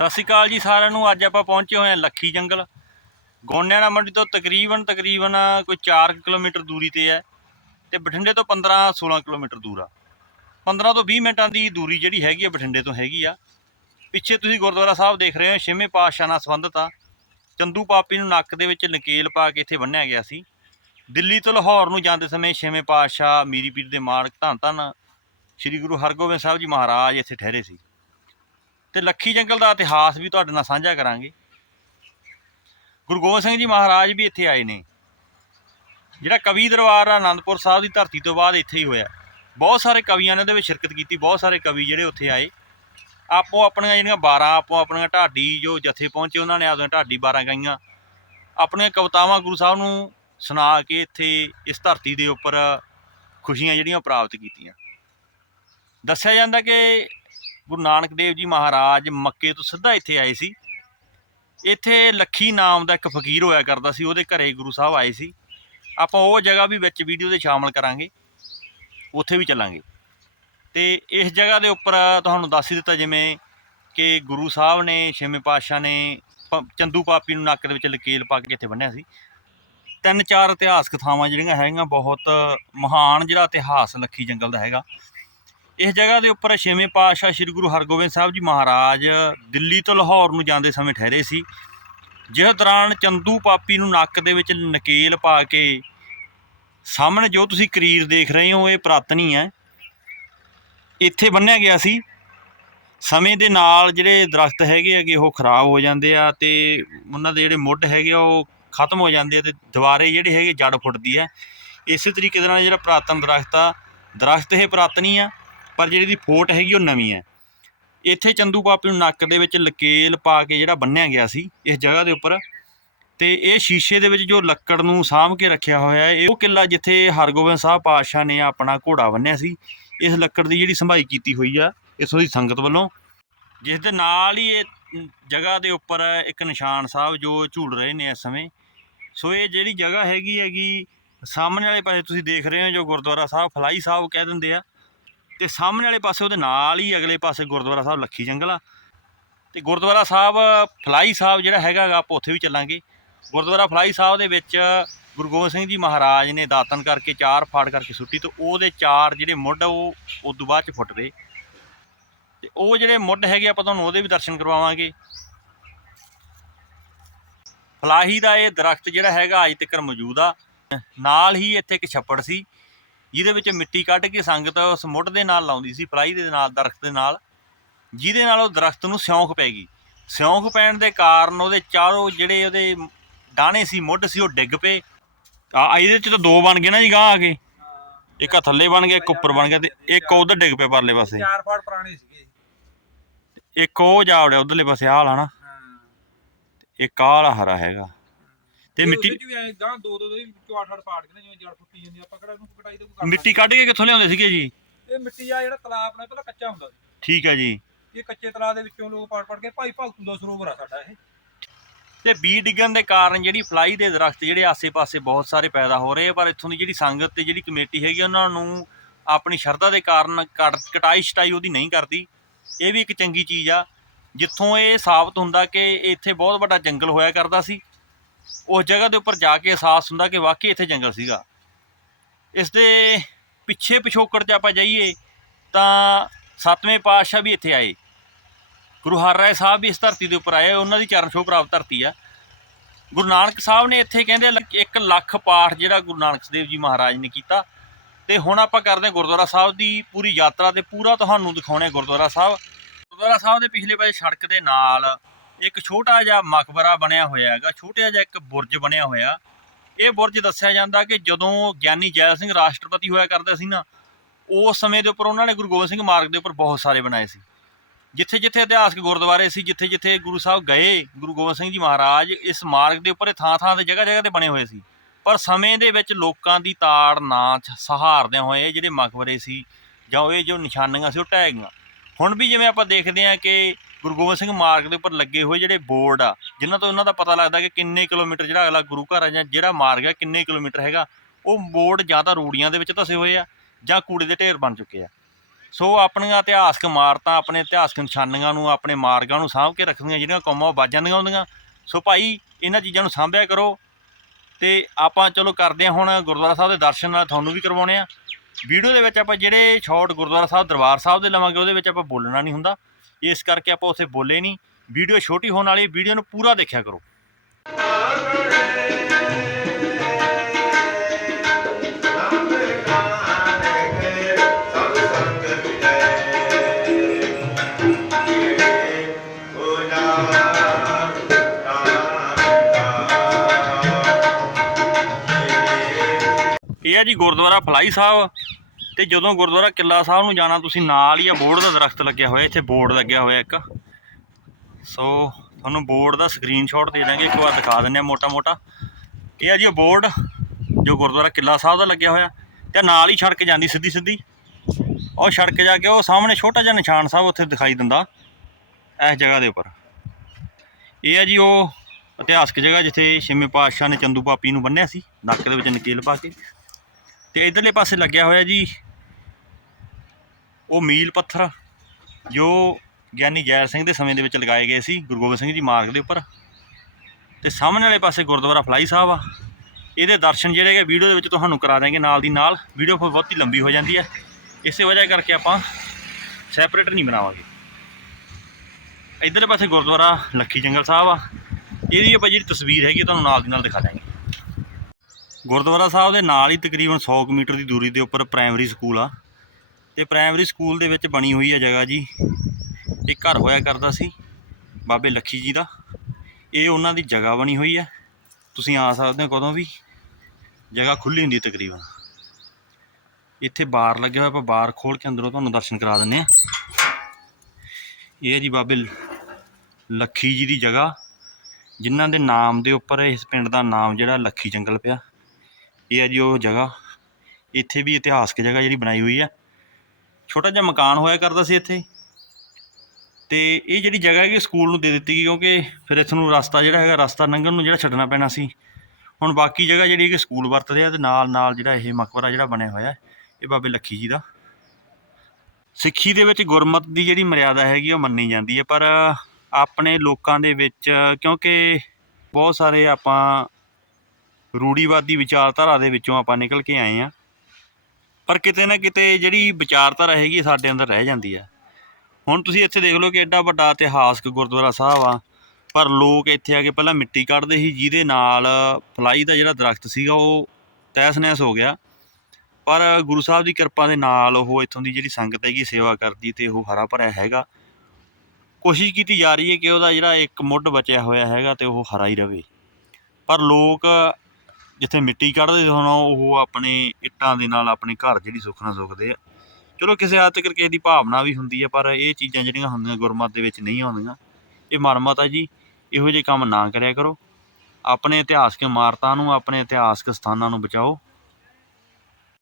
ਸਤਿ ਸ਼੍ਰੀ ਅਕਾਲ ਜੀ ਸਾਰਿਆਂ ਨੂੰ। ਅੱਜ ਆਪਾਂ ਪਹੁੰਚੇ ਹੋਏ ਹਾਂ ਲੱਖੀ ਜੰਗਲ। ਗੋਨਿਆਣਾ ਮੰਡੀ ਤੋਂ ਤਕਰੀਬਨ ਤਕਰੀਬਨ ਕੋਈ 4 ਕਿਲੋਮੀਟਰ ਦੂਰੀ ਤੇ ਹੈ ਤੇ ਬਠਿੰਡੇ ਤੋਂ 15 16 ਕਿਲੋਮੀਟਰ ਦੂਰ ਆ। 15 ਤੋਂ 20 ਮਿੰਟਾਂ ਦੀ ਦੂਰੀ ਜਿਹੜੀ ਹੈਗੀ ਆ ਬਠਿੰਡੇ ਤੋਂ ਹੈਗੀ ਆ। ਪਿੱਛੇ ਤੁਸੀਂ ਗੁਰਦੁਆਰਾ ਸਾਹਿਬ ਦੇਖ ਰਹੇ ਹੋ, ਛੇਵੇਂ ਪਾਤਸ਼ਾਹ ਨਾਲ ਸੰਬੰਧਿਤ ਆ। ਚੰਦੂ ਪਾਪੀ ਨੂੰ ਨੱਕ ਦੇ ਵਿੱਚ ਨਕੇਲ ਪਾ ਕੇ ਇੱਥੇ ਬੰਨਿਆ ਗਿਆ ਸੀ। ਦਿੱਲੀ ਤੋਂ ਲਾਹੌਰ ਨੂੰ ਜਾਂਦੇ ਸਮੇਂ ਛੇਵੇਂ ਪਾਤਸ਼ਾਹ ਮੀਰੀ ਪੀਰ ਦੇ ਮਾਲਕ ਧੰਨ ਧੰਨ ਸ੍ਰੀ ਗੁਰੂ ਹਰਗੋਬਿੰਦ ਸਾਹਿਬ ਜੀ ਮਹਾਰਾਜ ਇੱਥੇ ਠਹਿਰੇ ਸੀ। ਤੇ ਲੱਖੀ ਜੰਗਲ ਦਾ ਇਤਿਹਾਸ ਵੀ ਤੁਹਾਡੇ ਨਾਲ ਸਾਂਝਾ ਕਰਾਂਗੇ। ਗੁਰੂ ਗੋਬਿੰਦ ਸਿੰਘ ਜੀ ਮਹਾਰਾਜ ਵੀ ਇੱਥੇ ਆਏ ਨੇ। ਜਿਹੜਾ ਕਵੀ ਦਰਬਾਰ ਆ ਆਨੰਦਪੁਰ ਸਾਹਿਬ ਦੀ ਧਰਤੀ ਤੋਂ ਬਾਅਦ ਇੱਥੇ ਹੀ ਹੋਇਆ। ਬਹੁਤ ਸਾਰੇ ਕਵੀਆਂ ਨੇ ਉਹਦੇ ਵਿੱਚ ਸ਼ਿਰਕਤ ਕੀਤੀ, ਬਹੁਤ ਸਾਰੇ ਕਵੀ ਜਿਹੜੇ ਉੱਥੇ ਆਏ। ਆਪੋ ਆਪਣੀਆਂ ਜਿਹੜੀਆਂ 12 ਆਪੋ ਆਪਣੀਆਂ ਢਾਡੀ ਜੋ ਜਥੇ ਪਹੁੰਚੇ, ਉਹਨਾਂ ਨੇ ਆਪਦੀਆਂ ਢਾਡੀ 12 ਗਾਈਆਂ। ਆਪਣੀਆਂ ਕਵਿਤਾਵਾਂ ਗੁਰੂ ਸਾਹਿਬ ਨੂੰ ਸੁਣਾ ਕੇ ਇੱਥੇ ਇਸ ਧਰਤੀ ਦੇ ਉੱਪਰ ਖੁਸ਼ੀਆਂ ਜਿਹੜੀਆਂ ਪ੍ਰਾਪਤ ਕੀਤੀਆਂ। ਦੱਸਿਆ ਜਾਂਦਾ ਕਿ ਗੁਰੂ ਨਾਨਕ ਦੇਵ ਜੀ ਮਹਾਰਾਜ ਮੱਕੇ ਤੋਂ ਸਿੱਧਾ ਇੱਥੇ ਆਏ ਸੀ। ਇੱਥੇ ਲੱਖੀ ਨਾਮ ਦਾ ਇੱਕ ਫਕੀਰ ਹੋਇਆ ਕਰਦਾ ਸੀ, ਉਹਦੇ ਘਰੇ ਗੁਰੂ ਸਾਹਿਬ ਆਏ ਸੀ। ਆਪਾਂ ਉਹ ਜਗ੍ਹਾ ਵੀ ਵਿੱਚ ਵੀਡੀਓ ਦੇ ਸ਼ਾਮਲ ਕਰਾਂਗੇ, ਉੱਥੇ ਵੀ ਚੱਲਾਂਗੇ। ਤੇ ਇਸ ਜਗ੍ਹਾ ਦੇ ਉੱਪਰ ਤੁਹਾਨੂੰ ਦੱਸ ਹੀ ਦਿੱਤਾ ਜਿਵੇਂ ਕਿ ਗੁਰੂ ਸਾਹਿਬ ਨੇ, ਛੇਵੇਂ ਪਾਤਸ਼ਾਹ ਨੇ, ਪ- ਚੰਦੂ ਪਾਪੀ ਨੂੰ ਨੱਕ ਦੇ ਵਿੱਚ ਲਕੀਰ ਪਾ ਕੇ ਇੱਥੇ ਬੰਨਿਆ ਸੀ। ਤਿੰਨ ਚਾਰ ਇਤਿਹਾਸਕ ਥਾਵਾਂ ਜਿਹੜੀਆਂ ਹੈਗੀਆਂ, ਬਹੁਤ ਮਹਾਨ ਜਿਹੜਾ ਇਤਿਹਾਸ ਲੱਖੀ ਜੰਗਲ ਦਾ ਹੈਗਾ। ਇਸ ਜਗ੍ਹਾ ਦੇ ਉੱਪਰ ਛੇਵੇਂ ਪਾਤਸ਼ਾਹ ਸ੍ਰੀ ਗੁਰੂ ਹਰਗੋਬਿੰਦ ਸਾਹਿਬ ਜੀ ਮਹਾਰਾਜ ਦਿੱਲੀ ਤੋਂ ਲਾਹੌਰ ਨੂੰ ਜਾਂਦੇ ਸਮੇਂ ਠਹਿਰੇ ਸੀ। ਜਿਸ ਦੌਰਾਨ ਚੰਦੂ ਪਾਪੀ ਨੂੰ ਨੱਕ ਦੇ ਵਿੱਚ ਨਕੇਲ ਪਾ ਕੇ ਸਾਹਮਣੇ ਜੋ ਤੁਸੀਂ ਕਰੀਰ ਦੇਖ ਰਹੇ ਹੋ, ਇਹ ਪ੍ਰਾਤਨੀ ਹੈ। ਇੱਥੇ ਬੰਨਿਆ ਗਿਆ ਸੀ। ਸਮੇਂ ਦੇ ਨਾਲ ਜਿਹੜੇ ਦਰਖਤ ਹੈਗੇ ਹੈਗੇ, ਉਹ ਖਰਾਬ ਹੋ ਜਾਂਦੇ ਆ ਤੇ ਉਹਨਾਂ ਦੇ ਜਿਹੜੇ ਮੁੱਢ ਹੈਗੇ ਆ, ਉਹ ਖਤਮ ਹੋ ਜਾਂਦੇ ਆ ਤੇ ਦੁਬਾਰੇ ਜਿਹੜੇ ਹੈਗੇ ਜੜ ਫੁੱਟਦੀ ਹੈ। ਇਸੇ ਤਰੀਕੇ ਦੇ ਨਾਲ ਜਿਹੜਾ ਪ੍ਰਾਤਨ ਦਰਖਤ ਆ, ਦਰਖਤ ਇਹ ਪ੍ਰਾਤਨੀ ਆ। ਪਰ ਜਿਹੜੀ ਦੀ ਫੋਟ ਹੈਗੀ ਉਹ ਨਵੀਂ ਹੈ। ਇੱਥੇ ਚੰਦੂ ਪਾਪੀ ਨੂੰ ਨੱਕ ਦੇ ਵਿੱਚ ਲਕੇਲ ਪਾ ਕੇ ਜਿਹੜਾ ਬੰਨਿਆ ਗਿਆ ਸੀ ਇਸ ਜਗ੍ਹਾ ਦੇ ਉੱਪਰ, ਤੇ ਇਹ ਸ਼ੀਸ਼ੇ ਦੇ ਵਿੱਚ ਜੋ ਲੱਕੜ ਨੂੰ ਸਾਂਭ ਕੇ ਰੱਖਿਆ ਹੋਇਆ ਹੈ, ਇਹ ਉਹ ਕਿੱਲਾ ਜਿੱਥੇ ਹਰਗੋਬਿੰਦ ਸਾਹਿਬ ਪਾਤਸ਼ਾਹ ਨੇ ਆਪਣਾ ਘੋੜਾ ਬੰਨਿਆ ਸੀ, ਇਸ ਲੱਕੜ ਦੀ ਜਿਹੜੀ ਸੰਭਾਈ ਕੀਤੀ ਹੋਈ ਆ, ਇਸੋ ਦੀ ਸੰਗਤ ਵੱਲੋਂ, ਜਿਸ ਦੇ ਨਾਲ ਹੀ ਇਹ ਜਗ੍ਹਾ ਦੇ ਉੱਪਰ ਇੱਕ ਨਿਸ਼ਾਨ ਸਾਹਿਬ ਜੋ ਝੂਲ ਰਹੇ ਨੇ ਇਸ ਸਮੇਂ। ਸੋ ਇਹ ਜਿਹੜੀ ਜਗ੍ਹਾ ਹੈਗੀ ਹੈਗੀ, ਸਾਹਮਣੇ ਵਾਲੇ ਪਾਸੇ ਤੁਸੀਂ ਦੇਖ ਰਹੇ ਹੋ ਜੋ ਗੁਰਦੁਆਰਾ ਸਾਹਿਬ, ਫਲਾਈ ਸਾਹਿਬ ਕਹਿ ਦਿੰਦੇ ਆ ਤੇ ਸਾਹਮਣੇ ਵਾਲੇ ਪਾਸੇ ਉਹਦੇ ਨਾਲ ਹੀ ਅਗਲੇ ਪਾਸੇ ਗੁਰਦੁਆਰਾ ਸਾਹਿਬ ਲੱਖੀ ਜੰਗਲ ਆ। ਤੇ ਗੁਰਦੁਆਰਾ ਸਾਹਿਬ ਫਲਾਈ ਸਾਹਿਬ ਜਿਹੜਾ ਹੈਗਾ ਗਾ, ਆਪਾਂ ਉੱਥੇ ਵੀ ਚੱਲਾਂਗੇ। ਗੁਰਦੁਆਰਾ ਫਲਾਈ ਸਾਹਿਬ ਦੇ ਵਿੱਚ ਗੁਰੂ ਗੋਬਿੰਦ ਸਿੰਘ ਜੀ ਮਹਾਰਾਜ ਨੇ ਦਾਤਨ ਕਰਕੇ ਚਾਰ ਫਾੜ ਕਰਕੇ ਸੁੱਟੀ ਤੇ ਉਹਦੇ ਚਾਰ ਜਿਹੜੇ ਮੁੱਢ ਆ ਉਹ ਉਸ ਤੋਂ ਬਾਅਦ ਚ ਫੁੱਟ ਪਏ ਤੇ ਉਹ ਜਿਹੜੇ ਮੁੱਢ ਹੈਗੇ ਆਪਾਂ ਤੁਹਾਨੂੰ ਉਹਦੇ ਵੀ ਦਰਸ਼ਨ ਕਰਵਾਵਾਂਗੇ। ਫਲਾਹੀ ਦਾ ਇਹ ਦਰਖਤ ਜਿਹੜਾ ਹੈਗਾ ਅੱਜ ਤੱਕ ਮੌਜੂਦ ਆ। ਨਾਲ ਹੀ ਇੱਥੇ ਇੱਕ ਛੱਪੜ ਸੀ। ਜਿਹਦੇ ਵਿੱਚ ਮਿੱਟੀ ਕੱਢ ਕੇ ਸੰਗਤ ਉਸ ਮੁੱਢ ਦੇ ਨਾਲ ਲਾਉਂਦੀ ਸੀ ਫਲਾਈ ਦੇ ਨਾਲ ਦਰਖਤ ਦੇ ਨਾਲ ਜਿਹਦੇ ਨਾਲ ਉਹ ਦਰਖਤ ਨੂੰ ਸਿਉਂਕ ਪੈ ਗਈ। ਸਿਉਂਕ ਪੈਣ ਦੇ ਕਾਰਨ ਉਹਦੇ ਚਾਰੋਂ ਜਿਹੜੇ ਉਹਦੇ ਡਾਣੇ ਸੀ ਮੁੱਢ ਸੀ ਉਹ ਡਿੱਗ ਪਏ। ਆ ਇਹਦੇ ਚ ਤਾਂ ਦੋ ਬਣ ਗਏ ਨਾ ਜੀ ਗਾਂ ਆ ਕੇ। ਇੱਕ ਆ ਥੱਲੇ ਬਣ ਗਿਆ ਇੱਕ ਉੱਪਰ ਬਣ ਗਿਆ ਤੇ ਇੱਕ ਉਧਰ ਡਿੱਗ ਪਿਆ ਪਰਲੇ ਪਾਸੇ। ਚਾਰ ਫਾੜ ਪੁਰਾਣੇ ਸੀਗੇ। ਇੱਕ ਉਹ ਜਾ ਵੜਿਆ ਉਧਰਲੇ ਪਾਸੇ ਆਹ ਹਾਂ। ਇੱਕ ਆਹ ਹਰਾ ਹੈਗਾ। ਤੇ ਮਿੱਟੀ ਗਾਂ ਦੋ ਦੋ ਦੇ ਵਿੱਚੋਂ ਅੱਠ ਅੱਠ ਪਾੜ ਕੇ ਨਾ ਜਿਵੇਂ ਜੜ ਫੁੱਟੀ ਜਾਂਦੀ ਆ, ਆਪਾਂ ਕਿਹੜਾ ਇਹਨੂੰ ਕਟਾਈ ਦੇ ਕੋਈ ਮਿੱਟੀ ਕੱਢ ਕੇ ਕਿੱਥੋਂ ਲਿਆਉਂਦੇ ਸੀਗੇ ਜੀ? ਇਹ ਮਿੱਟੀ ਆ ਜਿਹੜਾ ਤਲਾਬ ਆਪਣਾ ਪਹਿਲਾਂ ਕੱਚਾ ਹੁੰਦਾ ਸੀ। ਠੀਕ ਹੈ ਜੀ। ਇਹ ਕੱਚੇ ਤਲਾਬ ਦੇ ਵਿੱਚੋਂ ਲੋਕ ਪਾੜ ਪਾੜ ਕੇ ਭਾਈ ਭਗਤੂ ਦਾ ਸਰੋਵਰ ਆ ਸਾਡਾ ਇਹ। ਤੇ ਬੀ ਡਿੱਗਣ ਦੇ ਕਾਰਨ ਜਿਹੜੀ ਫਲਾਈ ਦੇ ਦਰਖਤ ਜਿਹੜੇ ਆਸੇ-ਪਾਸੇ ਬਹੁਤ ਸਾਰੇ ਪੈਦਾ ਹੋ ਰਹੇ ਆ, ਪਰ ਇੱਥੋਂ ਦੀ ਜਿਹੜੀ ਸੰਗਤ ਤੇ ਜਿਹੜੀ ਕਮੇਟੀ ਹੈਗੀ ਉਹਨਾਂ ਨੂੰ ਆਪਣੀ ਸ਼ਰਧਾ ਦੇ ਕਾਰਨ ਕਟ- ਕਟਾਈ ਛਟਾਈ ਉਹਦੀ ਨਹੀਂ ਕਰਦੀ। ਇਹ ਵੀ ਇੱਕ ਚੰਗੀ ਚੀਜ਼ ਆ। ਜਿੱਥੋਂ ਇਹ ਸਾਬਤ ਹੁੰਦਾ ਕਿ ਇੱਥੇ ਬਹੁਤ ਵੱਡਾ ਜੰਗਲ ਹੋਇਆ ਕਰਦਾ ਸੀ ਉਸ ਜਗ੍ਹਾ ਦੇ ਉੱਪਰ ਜਾ ਕੇ ਅਹਿਸਾਸ ਹੁੰਦਾ ਕਿ ਵਾਕਈ ਇੱਥੇ ਜੰਗਲ ਸੀਗਾ। ਇਸ ਦੇ ਪਿੱਛੇ ਪਿਛੋਕੜ 'ਚ ਆਪਾਂ ਜਾਈਏ, ਤਾਂ ਸੱਤਵੇਂ ਪਾਤਸ਼ਾਹ ਵੀ ਇੱਥੇ ਆਏ। ਗੁਰੂ ਹਰ ਰਾਏ ਸਾਹਿਬ ਵੀ ਇਸ ਧਰਤੀ ਦੇ ਉੱਪਰ ਆਏ, ਉਹਨਾਂ ਦੀ ਚਰਨ ਛੋਹ ਪ੍ਰਾਪਤ ਧਰਤੀ ਆ। ਗੁਰੂ ਨਾਨਕ ਸਾਹਿਬ ਨੇ ਇੱਥੇ ਕਹਿੰਦੇ 1 ਲੱਖ ਪਾਠ ਜਿਹੜਾ ਗੁਰੂ ਨਾਨਕ ਦੇਵ ਜੀ ਮਹਾਰਾਜ ਨੇ ਕੀਤਾ। ਤੇ ਹੁਣ ਆਪਾਂ ਕਰਦੇ ਹਾਂ ਗੁਰਦੁਆਰਾ ਸਾਹਿਬ ਦੀ ਪੂਰੀ ਯਾਤਰਾ ਤੇ ਪੂਰਾ ਤੁਹਾਨੂੰ ਦਿਖਾਉਣੇ ਗੁਰਦੁਆਰਾ ਸਾਹਿਬ। ਗੁਰਦੁਆਰਾ ਸਾਹਿਬ ਦੇ ਪਿਛਲੇ ਪਾਸੇ ਸੜਕ ਦੇ ਨਾਲ ਇੱਕ ਛੋਟਾ ਜਿਹਾ ਮਕਬਰਾ ਬਣਿਆ ਹੋਇਆ ਹੈਗਾ, ਛੋਟਾ ਜਿਹਾ ਇੱਕ ਬੁਰਜ ਬਣਿਆ ਹੋਇਆ। ਇਹ ਬੁਰਜ ਦੱਸਿਆ ਜਾਂਦਾ ਕਿ ਜਦੋਂ ਗਿਆਨੀ ਜੈਲ ਸਿੰਘ ਰਾਸ਼ਟਰਪਤੀ ਹੋਇਆ ਕਰਦਾ ਸੀ ਨਾ, ਉਸ ਸਮੇਂ ਦੇ ਉੱਪਰ ਉਹਨਾਂ ਨੇ ਗੁਰੂ ਗੋਬਿੰਦ ਸਿੰਘ ਮਾਰਗ ਦੇ ਉੱਪਰ ਬਹੁਤ ਸਾਰੇ ਬਣਾਏ ਸੀ। ਜਿੱਥੇ ਜਿੱਥੇ ਇਤਿਹਾਸਕ ਗੁਰਦੁਆਰੇ ਸੀ ਜਿੱਥੇ ਜਿੱਥੇ ਗੁਰੂ ਸਾਹਿਬ ਗਏ, ਗੁਰੂ ਗੋਬਿੰਦ ਸਿੰਘ ਜੀ ਮਹਾਰਾਜ ਇਸ ਮਾਰਗ ਦੇ ਉੱਪਰ ਇਹ ਥਾਂ ਥਾਂ ਤੇ ਜਗ੍ਹਾ ਜਗ੍ਹਾ ਤੇ ਬਣੇ ਹੋਏ ਸੀ। ਪਰ ਸਮੇਂ ਦੇ ਵਿੱਚ ਲੋਕਾਂ ਦੀ ਤਾੜ ਨਾ ਸਹਾਰਦਿਆਂ ਹੋਏ ਇਹ ਜਿਹੜੇ ਮਕਬਰੇ ਸੀ ਜਾਂ ਇਹ ਜੋ ਨਿਸ਼ਾਨੀਆਂ ਸੀ ਉਹ ਢਹਿ ਗਈਆਂ। ਹੁਣ ਵੀ ਜਿਵੇਂ ਆਪਾਂ ਦੇਖਦੇ ਹਾਂ ਕਿ ਗੁਰੂ ਗੋਬਿੰਦ ਸਿੰਘ ਮਾਰਗ ਦੇ ਉੱਪਰ ਲੱਗੇ ਹੋਏ ਜਿਹੜੇ ਬੋਰਡ ਆ, ਜਿਨ੍ਹਾਂ ਤੋਂ ਉਹਨਾਂ ਦਾ ਪਤਾ ਲੱਗਦਾ ਕਿ ਕਿੰਨੇ ਕਿਲੋਮੀਟਰ ਜਿਹੜਾ ਅਗਲਾ ਗੁਰੂ ਘਰ ਆ ਜਾਂ ਜਿਹੜਾ ਮਾਰਗ ਆ, ਕਿੰਨੇ ਕਿਲੋਮੀਟਰ ਹੈਗਾ, ਉਹ ਬੋਰਡ ਜਾਂ ਤਾਂ ਰੂੜੀਆਂ ਦੇ ਵਿੱਚ ਧਸੇ ਹੋਏ ਆ ਜਾਂ ਕੂੜੇ ਦੇ ਢੇਰ ਬਣ ਚੁੱਕੇ ਆ। ਸੋ ਆਪਣੀਆਂ ਇਤਿਹਾਸਕ ਇਮਾਰਤਾਂ, ਆਪਣੇ ਇਤਿਹਾਸਕ ਨਿਸ਼ਾਨੀਆਂ ਨੂੰ, ਆਪਣੇ ਮਾਰਗਾਂ ਨੂੰ ਸਾਂਭ ਕੇ ਰੱਖਦੀਆਂ ਜਿਹੜੀਆਂ ਕੌਮਾਂ ਉਹ ਵੱਜ ਜਾਂਦੀਆਂ ਹੁੰਦੀਆਂ। ਸੋ ਭਾਈ, ਇਹਨਾਂ ਚੀਜ਼ਾਂ ਨੂੰ ਸਾਂਭਿਆ ਕਰੋ ਤੇ ਆਪਾਂ ਚਲੋ ਕਰਦੇ ਹਾਂ ਹੁਣ ਗੁਰਦੁਆਰਾ ਸਾਹਿਬ ਦੇ ਦਰਸ਼ਨ ਨਾਲ ਤੁਹਾਨੂੰ ਵੀ ਕਰਵਾਉਣੇ ਆ ਵੀਡੀਓ ਦੇ ਵਿੱਚ ਆਪਾਂ ਜਿਹੜੇ ਸ਼ਾਰਟ ਗੁਰਦੁਆਰਾ ਸਾਹਿਬ, ਦਰਬਾਰ ਸਾਹਿਬ ਦੇ ਲਵਾਂਗੇ, ਉਹਦੇ ਵਿੱਚ ਆਪਾਂ ਬੋਲਣਾ ਨਹੀਂ ਹੁੰਦਾ। ਇਸ ਕਰਕੇ ਆਪਾਂ ਉੱਥੇ ਬੋਲੇ ਨਹੀਂ। ਵੀਡੀਓ ਛੋਟੀ ਹੋਣ ਵਾਲੀ ਵੀਡੀਓ ਨੂੰ ਪੂਰਾ ਦੇਖਿਆ ਕਰੋ। ਇਹ ਹੈ ਜੀ ਗੁਰਦੁਆਰਾ ਫਲਾਈ ਸਾਹਿਬ। ਤੇ ਜਦੋਂ ਗੁਰਦੁਆਰਾ ਕਿੱਲਾ ਸਾਹਿਬ ਨੂੰ ਜਾਣਾ, ਤੁਸੀਂ ਨਾਲ ਹੀ ਆ ਬੋਰਡ ਦਾ ਦਰਖਤ ਲੱਗਿਆ ਹੋਇਆ, ਇੱਥੇ ਬੋਰਡ ਲੱਗਿਆ ਹੋਇਆ ਇੱਕ। ਸੋ ਤੁਹਾਨੂੰ ਬੋਰਡ ਦਾ ਸਕਰੀਨਸ਼ਾਟ ਦੇ ਦਾਂਗੇ, ਇੱਕ ਵਾਰ ਦਿਖਾ ਦਿੰਦੇ ਆ ਮੋਟਾ ਮੋਟਾ ਇਹ ਆ ਜੀ ਉਹ ਬੋਰਡ, ਜੋ ਗੁਰਦੁਆਰਾ ਕਿੱਲਾ ਸਾਹਿਬ ਦਾ ਲੱਗਿਆ ਹੋਇਆ, ਤੇ ਨਾਲ ਹੀ ਸੜਕ ਜਾਂਦੀ ਸਿੱਧੀ ਸਿੱਧੀ ਉਹ ਸੜਕ ਜਾ ਕੇ, ਉਹ ਸਾਹਮਣੇ ਛੋਟਾ ਜਿਹਾ ਨਿਸ਼ਾਨ ਸਾਹਿਬ ਉੱਥੇ ਦਿਖਾਈ ਦਿੰਦਾ, ਇਸ ਜਗ੍ਹਾ ਦੇ ਉੱਪਰ। ਇਹ ਆ ਜੀ ਉਹ ਇਤਿਹਾਸਕ ਜਗ੍ਹਾ, ਜਿੱਥੇ ਛੇਵੇਂ ਪਾਤਸ਼ਾਹ ਨੇ ਚੰਦੂ ਪਾਪੀ ਨੂੰ ਬੰਨਿਆ ਸੀ, ਨੱਕ ਦੇ ਵਿੱਚ ਨਕੀਲ ਪਾ ਕੇ। ਤੇ ਇਧਰਲੇ ਪਾਸੇ ਲੱਗਿਆ ਹੋਇਆ ਜੀ ਉਹ ਮੀਲ ਪੱਥਰ ਜੋ ਗਿਆਨੀ ਜੈਲ ਸਿੰਘ ਦੇ ਸਮੇਂ ਦੇ ਵਿੱਚ ਲਗਾਏ ਗਏ ਸੀ, ਗੁਰੂ ਗੋਬਿੰਦ ਸਿੰਘ ਜੀ ਮਾਰਗ ਦੇ ਉੱਪਰ। ਤੇ ਸਾਹਮਣੇ ਵਾਲੇ ਪਾਸੇ ਗੁਰਦੁਆਰਾ ਫਲਾਈ ਸਾਹਿਬ ਆ। ਇਹਦੇ ਦਰਸ਼ਨ ਜਿਹੜੇ ਹੈਗੇ, ਵੀਡੀਓ ਦੇ ਵਿੱਚ ਤੁਹਾਨੂੰ ਕਰਾ ਦਾਂਗੇ ਨਾਲ ਦੀ ਨਾਲ। ਵੀਡੀਓ ਫਿਰ ਬਹੁਤੀ ਲੰਬੀ ਹੋ ਜਾਂਦੀ ਹੈ ਇਸੇ ਵਜ੍ਹਾ ਕਰਕੇ ਆਪਾਂ ਸੈਪਰੇਟ ਨਹੀਂ ਬਣਾਵਾਂਗੇ। ਇਧਰਲੇ ਪਾਸੇ ਗੁਰਦੁਆਰਾ ਲੱਖੀ ਜੰਗਲ ਸਾਹਿਬ ਆ। ਇਹਦੀ ਆਪਾਂ ਜਿਹੜੀ ਤਸਵੀਰ ਹੈਗੀ ਤੁਹਾਨੂੰ ਨਾਲ ਦੀ ਨਾਲ ਦਿਖਾ ਦਾਂਗੇ ਗੁਰਦੁਆਰਾ ਸਾਹਿਬ ਦੇ ਨਾਲ ਹੀ ਤਕਰੀਬਨ 100 ਕੁ ਦੀ ਦੂਰੀ ਦੇ ਉੱਪਰ ਪ੍ਰਾਇਮਰੀ ਸਕੂਲ ਆ। ਤੇ ਪ੍ਰਾਇਮਰੀ ਸਕੂਲ ਦੇ ਵਿੱਚ ਬਣੀ ਹੋਈ ਹੈ ਜਗ੍ਹਾ ਜੀ। ਇਹ ਘਰ ਹੋਇਆ ਕਰਦਾ ਸੀ, ਬਾਬੇ ਲੱਖੀ ਜੀ ਦਾ। ਇਹ ਉਹਨਾਂ ਦੀ ਜਗ੍ਹਾ ਬਣੀ ਹੋਈ ਹੈ ਤੁਸੀਂ ਆ ਸਕਦੇ ਹੋ ਕਦੋਂ ਵੀ। ਜਗ੍ਹਾ ਖੁੱਲੀ ਹੁੰਦੀ ਤਕਰੀਬਨ। ਇੱਥੇ ਬਾਰ ਲੱਗਿਆ ਹੋਇਆ, ਆਪਾਂ ਬਾਰ ਖੋਲ ਕੇ ਅੰਦਰੋਂ ਤੁਹਾਨੂੰ ਦਰਸ਼ਨ ਕਰਾ ਦਿੰਨੇ ਆ। ਇਹ ਹੈ ਜੀ ਬਾਬੇ ਲੱਖੀ ਜੀ ਦੀ ਜਗ੍ਹਾ। ਜਿਨ੍ਹਾਂ ਦੇ ਨਾਮ ਦੇ ਉੱਪਰ ਇਸ ਪਿੰਡ ਦਾ ਨਾਮ ਜਿਹੜਾ ਲੱਖੀ ਜੰਗਲ ਪਿਆ। ਇਹ ਹੈ ਜੀ ਉਹ ਜਗ੍ਹਾ। ਇੱਥੇ ਵੀ ਇਤਿਹਾਸਕ ਜਗ੍ਹਾ ਜਿਹੜੀ ਬਣਾਈ ਹੋਈ ਹੈ ਛੋਟਾ ਜਿਹਾ ਮਕਾਨ ਹੋਇਆ ਕਰਦਾ ਸੀ ਇੱਥੇ। ਤੇ ਇਹ ਜਿਹੜੀ ਜਗ੍ਹਾ ਹੈਗੀ, ਸਕੂਲ ਨੂੰ ਦੇ ਦਿੱਤੀ ਗਈ, ਕਿਉਂਕਿ ਫਿਰ ਇੱਥੋਂ ਨੂੰ ਰਸਤਾ ਜਿਹੜਾ ਹੈਗਾ, ਰਸਤਾ ਲੰਘਣ ਨੂੰ ਜਿਹੜਾ ਛੱਡਣਾ ਪੈਣਾ ਸੀ। ਹੁਣ ਬਾਕੀ ਜਗ੍ਹਾ ਜਿਹੜੀ ਕਿ ਸਕੂਲ ਵਰਤਦੇ ਆ ਤੇ ਨਾਲ ਨਾਲ ਜਿਹੜਾ ਇਹ ਮਕਬਰਾ ਜਿਹੜਾ ਬਣਿਆ ਹੋਇਆ, ਇਹ ਬਾਬੇ ਲੱਖੀ ਜੀ ਦਾ। ਸਿੱਖੀ ਦੇ ਵਿੱਚ ਗੁਰਮਤ ਦੀ ਜਿਹੜੀ ਮਰਿਆਦਾ ਹੈਗੀ, ਉਹ ਮੰਨੀ ਜਾਂਦੀ ਹੈ। ਪਰ ਆਪਣੇ ਲੋਕਾਂ ਦੇ ਵਿੱਚ, ਕਿਉਂਕਿ ਬਹੁਤ ਸਾਰੇ ਆਪਾਂ ਰੂੜੀਵਾਦੀ ਵਿਚਾਰਧਾਰਾ ਦੇ ਵਿੱਚੋਂ ਆਪਾਂ ਨਿਕਲ ਕੇ ਆਏ ਆ ਪਰ ਕਿਤੇ ਨਾ ਕਿਤੇ ਜਿਹੜੀ ਵਿਚਾਰਧਾਰਾ ਹੈਗੀ ਸਾਡੇ ਅੰਦਰ ਰਹਿ ਜਾਂਦੀ ਹੈ ਹੁਣ ਤੁਸੀਂ ਇੱਥੇ ਦੇਖ ਲਓ ਕਿ ਐਡਾ ਵੱਡਾ ਇਤਿਹਾਸਕ ਗੁਰਦੁਆਰਾ ਸਾਹਿਬ ਆ, ਪਰ ਲੋਕ ਇੱਥੇ ਆ ਕੇ ਪਹਿਲਾਂ ਮਿੱਟੀ ਕੱਢਦੇ ਸੀ, ਜਿਹਦੇ ਨਾਲ ਫਲਾਈ ਦਾ ਜਿਹੜਾ ਦਰਖਤ ਸੀਗਾ ਉਹ ਤਹਿਸ ਨਹਿਸ ਹੋ ਗਿਆ। ਪਰ ਗੁਰੂ ਸਾਹਿਬ ਦੀ ਕਿਰਪਾ ਦੇ ਨਾਲ ਉਹ ਇੱਥੋਂ ਦੀ ਜਿਹੜੀ ਸੰਗਤ ਹੈਗੀ ਸੇਵਾ ਕਰਦੀ ਤੇ ਉਹ ਹਰਾ ਭਰਿਆ ਹੈਗਾ। ਕੋਸ਼ਿਸ਼ ਕੀਤੀ ਜਾ ਰਹੀ ਹੈ ਕਿ ਉਹਦਾ ਜਿਹੜਾ ਇੱਕ ਮੁੱਢ ਬਚਿਆ ਹੋਇਆ ਹੈਗਾ ਤੇ ਉਹ ਹਰਾ ਹੀ ਰਵੇ। ਪਰ ਲੋਕ ਜਿੱਥੇ ਮਿੱਟੀ ਕੱਢਦੇ ਹੁਣ ਉਹ ਆਪਣੇ ਇੱਟਾਂ ਦੇ ਨਾਲ ਆਪਣੇ ਘਰ ਜਿਹੜੀ ਸੁੱਖ ਨਾਲ ਸੁੱਖਦੇ ਆ। ਚਲੋ ਕਿਸੇ ਹੱਦ ਤੱਕ ਕਿਸੇ ਦੀ ਭਾਵਨਾ ਵੀ ਹੁੰਦੀ ਹੈ ਪਰ ਇਹ ਚੀਜ਼ਾਂ ਜਿਹੜੀਆਂ ਹੁੰਦੀਆਂ ਗੁਰਮਤ ਦੇ ਵਿੱਚ ਨਹੀਂ ਆਉਂਦੀਆਂ। ਇਹ ਮਰਮਤ ਆ ਜੀ, ਇਹੋ ਜਿਹੇ ਕੰਮ ਨਾ ਕਰਿਆ ਕਰੋ। ਆਪਣੇ ਇਤਿਹਾਸਕ ਇਮਾਰਤਾਂ ਨੂੰ, ਆਪਣੇ ਇਤਿਹਾਸਕ ਸਥਾਨਾਂ ਨੂੰ ਬਚਾਓ।